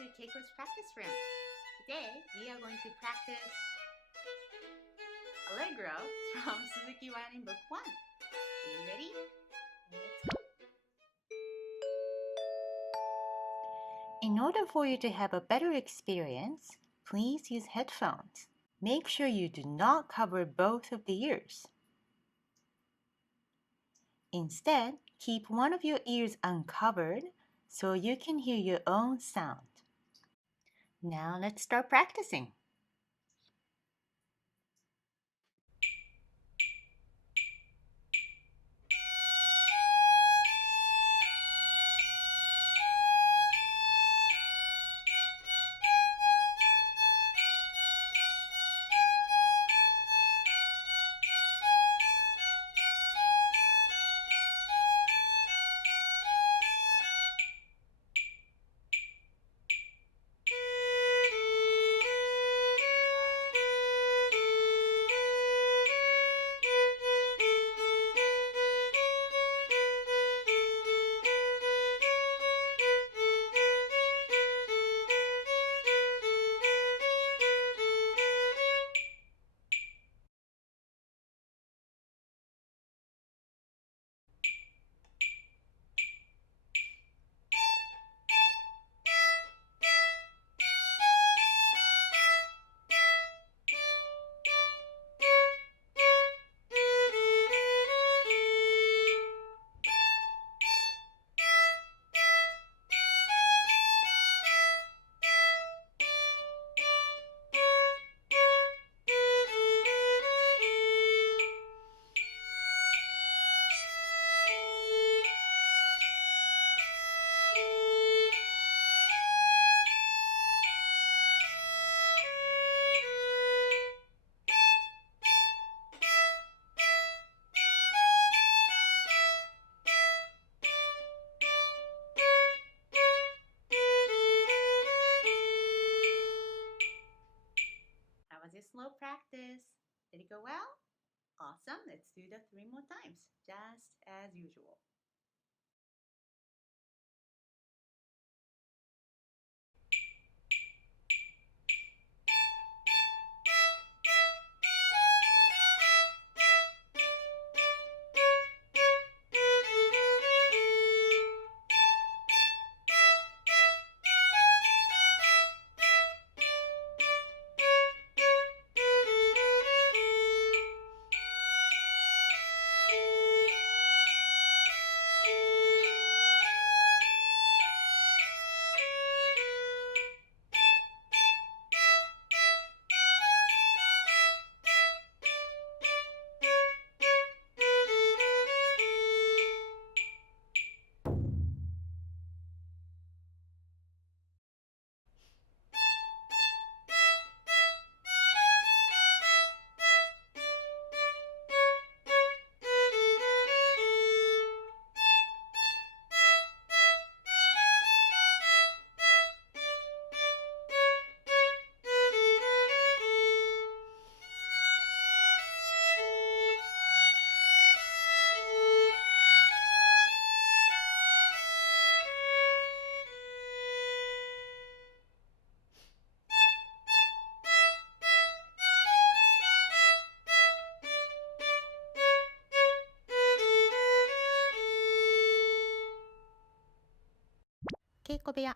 to Keiko's practice room. Today we are going to practice Allegro from Suzuki Violin Book 1. Are you ready? Let's go! In order for you to have a better experience, please use headphones. Make sure you do not cover both of the ears. Instead, keep one of your ears uncovered so you can hear your own sound. Now let's start practicing. Slow practice. Did it go well? Awesome. Let's do the 3 more times, just as usual. Keiko beya.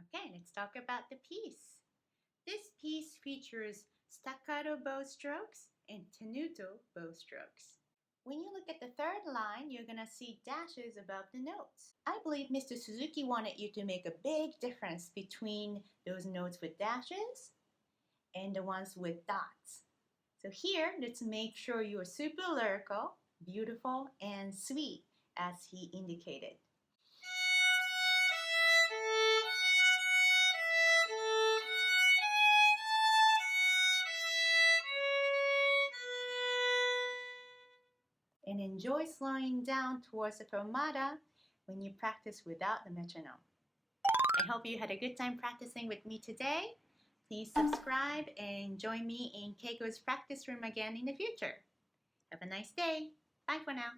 Okay, let's talk about the piece. This piece features staccato bow strokes and tenuto bow strokes. When you look at the third line, you're gonna see dashes above the notes. I believe Mr. Suzuki wanted you to make a big difference between those notes with dashes and the ones with dots. So here, let's make sure you are super lyrical, beautiful, and sweet as he indicated. And enjoy slowing down towards the fermata when you practice without the metronome. I hope you had a good time practicing with me today. Please subscribe and join me in Keiko's practice room again in the future. Have a nice day. Bye for now.